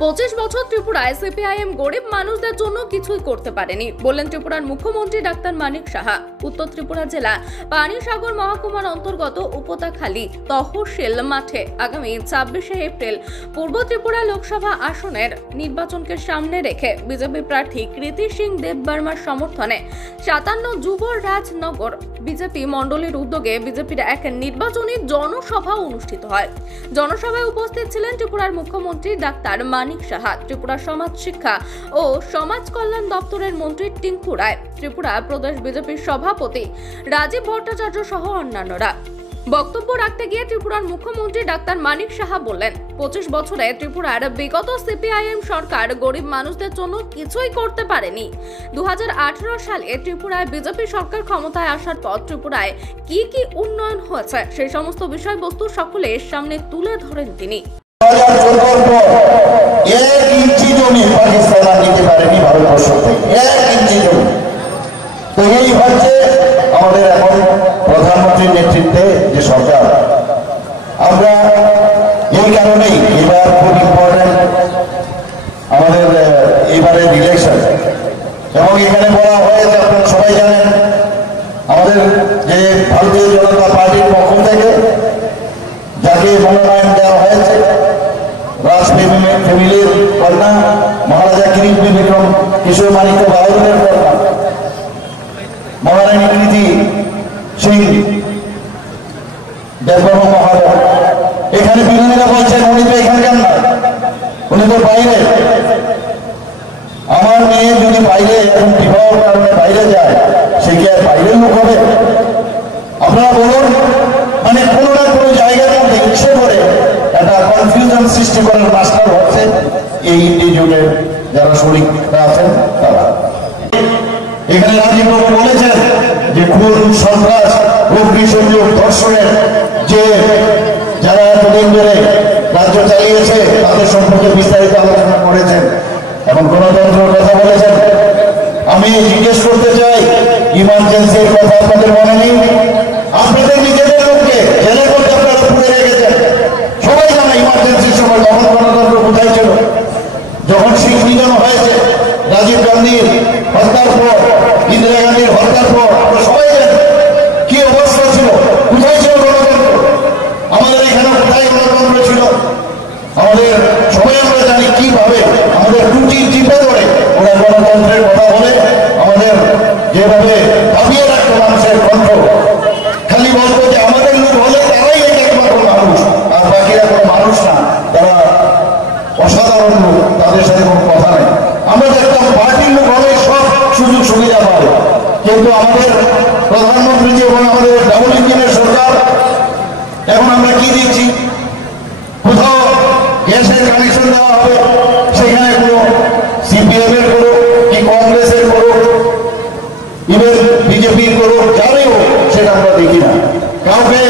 25 বছর ত্রিপুরায় সিপিআইএম গরিব মানুষদের জন্য কিছুই করতে পারেনি বললেন ত্রিপুরার মুখ্যমন্ত্রী ডাক্তার মানিক সাহা। উত্তর ত্রিপুরা জেলা পানিসাগর মহকুমার অন্তর্গত উপতাখালী তহসিল মাঠে আগামী 26শে এপ্রিল পূর্ব ত্রিপুরা লোকসভা আসনের নির্বাচনকে সামনে রেখে বিজেপি প্রার্থী কৃতি সিং দেববর্মার সমর্থনে 57 যুব রাজনগর বিজেপি মণ্ডলীর উদ্যোগে বিজেপির এক নির্বাচনী জনসভা অনুষ্ঠিত হয়। জনসভায় উপস্থিত ছিলেন ত্রিপুরার মুখ্যমন্ত্রী ডাক্তার মানিক সাহা, ত্রিপুরা সমাজ শিক্ষা ও সমাজ কল্যাণ দপ্তরের মন্ত্রী টিঙ্কু রায়, ত্রিপুরা প্রদেশ বিজেপির সভাপতি রাজীব ভট্টাচার্য সহ অন্যান্যরা। বক্তব্য রাখতে গিয়ে ত্রিপুরার মুখ্যমন্ত্রী ডাক্তার মানিক সাহা বললেন, 25 বছরে ত্রিপুরার বিগত সিপিআইএম সরকার গরিব মানুষদের জন্য কিছুই করতে পারেনি। 2018 সালে ত্রিপুরায় বিজেপি সরকার ক্ষমতায় আসার পর ত্রিপুরায় কি কি উন্নয়ন হয়েছে সেই সমস্ত বিষয়বস্তু সকলের সামনে তুলে ধরেন তিনি। আমাদের এখন প্রধানমন্ত্রীর নেতৃত্বে যে সরকার, আমরা এই কারণেই এবার খুব ইম্পর্টেন্ট আমাদের এবারের ইলেকশন, এবং এখানে বলা হয়েছে আপনারা সবাই জানেন আমাদের যে ভারতীয় জনতা পার্টির পক্ষ থেকে যাকে মনোনয়ন দেওয়া হয়েছে, রাজ ফ্যামিলির কন্যা মহারাজা কিরিট বিক্রম কিশোর মানিক্য বাহাদুরের কন্যা মহারানী কৃতি সিং দেববর্মা মহারাজ। এখানে বিরোধীরা বলছেন উনি তো এখানকার না, উনি তো বাইরে। আমার মেয়ে যদি বাইরে এখন বিবাহ কারণে বাইরে যায়, সে কি আর বাইরের লোক হবে? আপনারা বলুন, মানে কোনো না কোনো জায়গার মধ্যে ইচ্ছে করে একটা কনফিউশন সৃষ্টি করার মাস্টার হচ্ছে এই ইনস্টিটিউটের যারা শরীররা আছেন তারা। এখানে রাজীব বাবু বলেছেন যে খুন, সন্ত্রাস, অগ্নিসংযোগ, ধর্ষণের যে যারা এতদিন ধরে রাজ্য চালিয়েছে তাদের সম্পর্কে বিস্তারিত আলোচনা করেছেন এবং গণতন্ত্রের কথা বলেছেন। আমি জিজ্ঞেস করতে চাই, ইমার্জেন্সির কথা আপনাদের মনে নেই? আপনাদের নিজেদের লোককে জেলের মধ্যে আপনারা পুড়ে রেখেছেন। সবাই জানে ইমার্জেন্সির সময় তখন গণতন্ত্র কোথায় ছিল? যখন শিখ নিধন হয়েছে, রাজীব গান্ধীর হত্যার পর, ইন্দিরা গান্ধীর হত্যার পর, সবাই কি অবস্থা ছিল? কোথায় ছিল গণতন্ত্র? আমাদের এখানে কোথায় গণতন্ত্র ছিল? আমাদের সবাই আমরা জানি কিভাবে আমাদের রুটি চিপে ধরে ওরা গণতন্ত্রের কথা বলে আমাদের যেভাবে দাবিয়ে রাখতো মানুষের কণ্ঠ। খালি বলতো যে আমাদের লোক হলে তারাই একমাত্র মানুষ, আর বাকিরা কোনো মানুষ না, তারা অসাধারণ লোক, তাদের সাথে কোনো কথা নেই। আমরা দেখতাম পার্টির লোক হলে সব সুযোগ সুবিধা পাবে, কিন্তু আমাদের প্রধানমন্ত্রী এবং আমাদের ডাবল ইঞ্জিনের সরকার, এখন আমরা কি দিচ্ছি? কোথাও গ্যাসের কানেকশন দেওয়া হবে, সেখানে কোনো সিপিএম এর করো কি কংগ্রেসের করো, ইভেন বিজেপির করো, যারই হোক, সেটা আমরা দেখি না। কাউকে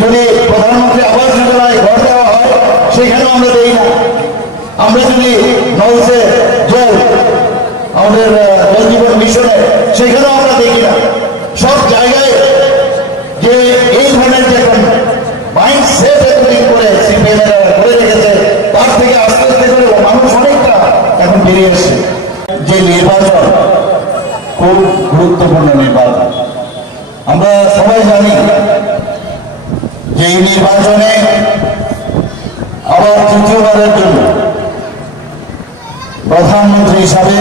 যদি প্রধানমন্ত্রী আবাস যোজনায় ঘর দেওয়া হয়, সেখানেও আমরা দেখি না। আমরা যদি নলসে জল আমাদের জল জীবন মিশনে, সেখানেও আমরা দেখি না। সব জায়গায় যে এই ধরনের যে মাইন্ড সেট এতদিন করে সিপিএম করে রেখেছে, তার থেকে আস্তে আস্তে করে মানুষ অনেকটা এখন বেরিয়ে এসছে। যে নির্বাচন খুব গুরুত্বপূর্ণ নির্বাচন, আমরা সবাই জানি যে এই নির্বাচনে আবার তৃতীয়বারের জন্য প্রধানমন্ত্রী হিসাবে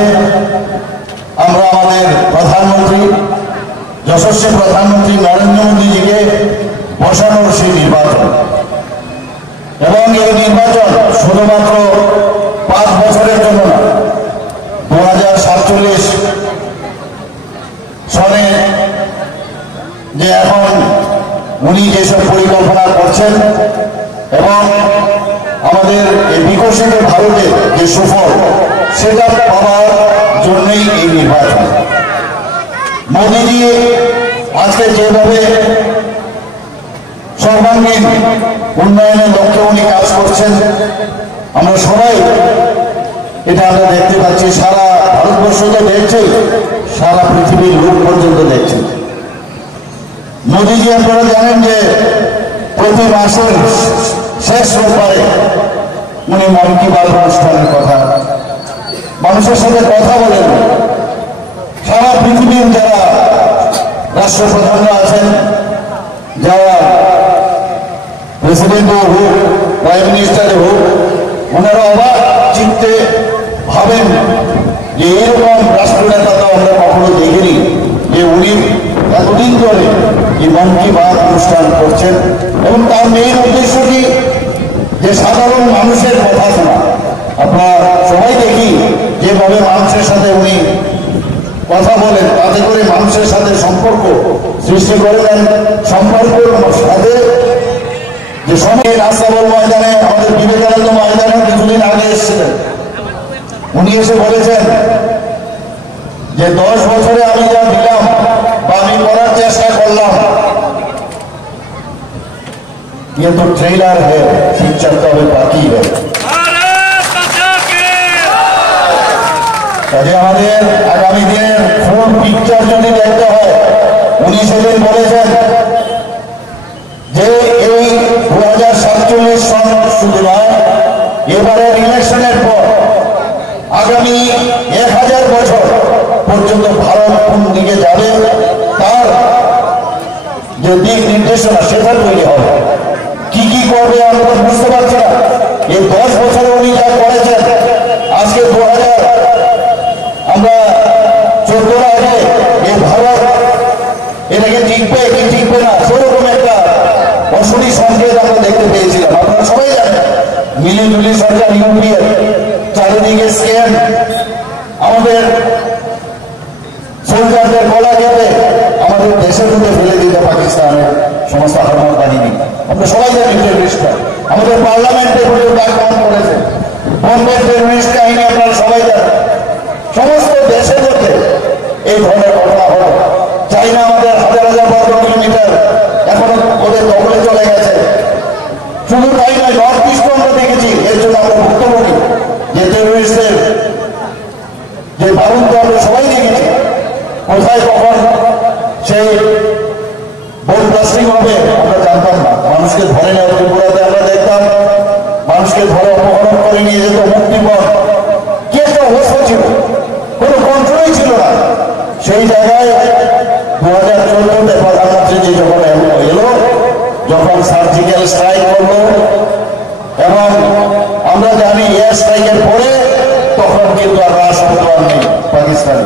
আমরা আমাদের প্রধানমন্ত্রী, যশস্বী প্রধানমন্ত্রী নরেন্দ্র মোদীজিকে বসানোর সেই নির্বাচন। এবং এই নির্বাচন শুধুমাত্র 5 বছরের জন্য না, 2047 সনে যে এখন উনি যেসব পরিকল্পনা করছেন এবং আমাদের এই বিকশিত ভারতে যে সুফল, সেটা পাওয়ার জন্যই এই নির্বাচন। মোদীজি আজকে যেভাবে সর্বাঙ্গীন উন্নয়নের লক্ষ্যে উনি কাজ করছেন, আমরা সবাই এটা আমরা দেখতে পাচ্ছি। সারা ভারতবর্ষ তো দেখছে, সারা পৃথিবীর লোক পর্যন্ত দেখছে। মোদীজি আপনারা জানেন যে প্রতি মাসের শেষ রোববারে উনি মন কি বাত অনুষ্ঠানের কথা, মানুষের সাথে কথা বলেন। সারা পৃথিবীর যারা রাষ্ট্রপ্রধানরা আছেন, যারা প্রেসিডেন্ট হোক, প্রাইম মিনিস্টার হোক, ওনারা অবাক চিত্তে ভাবেন যে এরকম রাষ্ট্রনেতা তো আমরা কখনো দেখিনি, যে উনি এতদিন ধরে এই মন কি বাত অনুষ্ঠান করছেন। এবং তার মেইন উদ্দেশ্য কি, যে সাধারণ মানুষের কথা শোনা। আপনারা সবাই দেখি যেভাবে মানুষের সাথে উনি কথা বলেন, তাতে করে মানুষের সাথে সম্পর্ক সৃষ্টি করে দেন। সম্পর্কের সাথে যে সময় রাস্তাবল ময়দানে, আমাদের বিবেকানন্দ ময়দানে কিছুদিন আগে এসেছিলেন, উনি এসে বলেছেন যে 10 বছরে আমি যা দিলাম বা আমি করার চেষ্টা করলাম, ये तो ट्रेलर है, पिक्चर तो अभी बाकी है। কাজে আমাদের আগামী দিনের ফুল পিকচার যদি দেখতে হয়, উনি সেদিন বলেছেন যে এই 2047 সন শুধু নয়, এবারের ইলেকশনের পর আগামী 1000 বছর পর্যন্ত ভারত কোন দিকে যাবে তার যে দিক নির্দেশনা সেটা তৈরি হবে। কি কি করবে আমরা বুঝতে পারছি না। এই 10 বছরে উনি যা করেছেন, আজকে 2000 আমরা 14 আগে এই ভারত এটাকে টিকবে কি টিকবে না, সেরকম একটা অশনি সংকেত আমরা দেখতে পেয়েছিলাম। আপনারা সবাই জানেন মিলিজুলি সরকার ইউপিএ চারিদিকে স্ক্যাম, আমাদের সোলজারদের গলা কেটে আমাদের দেশের মধ্যে ফেলে দিতে পাকিস্তানের সমস্ত হারমাত বাহিনী। আমরা সবাই জানি টেররিস্টরা আমাদের পার্লামেন্টে পর্যন্ত আক্রমণ করেছে। বম্বে টেররিস্ট কাহিনী আপনারা সবাই জানেন। সমস্ত দেশের মধ্যে এই ধরনের ঘটনা হলো। চাইনা আমাদের হাজার হাজার বর্গ কিলোমিটার এখনো ওদের দখলে চলে গেছে। শুধু তাই নয়, নর্থ ইস্ট আমরা দেখেছি। এর জন্য আমরা ভুক্তভোগী যে টেররিস্টদের যে বারুদ আমরা সবাই দেখেছি। কোথায় কখন সেই বোম ব্লাস্টিং হবে আমরা জানতাম না। মানুষকে ধরে নেওয়া, ত্রিপুরাতে আমরা দেখতাম মানুষকে ধরে অপহরণ করে নিয়ে যেত মুক্তিপণ। কি একটা অবস্থা ছিল, কোনো কন্ট্রোলই ছিল না। সেই জায়গায় 2014-তে প্রধানমন্ত্রী যে যখন এলো, যখন সার্জিক্যাল স্ট্রাইক করলো, এবং আমরা জানি এয়ার স্ট্রাইকের পরে তখন কিন্তু আর রাষ্ট্রপ্রধান নেই পাকিস্তানে।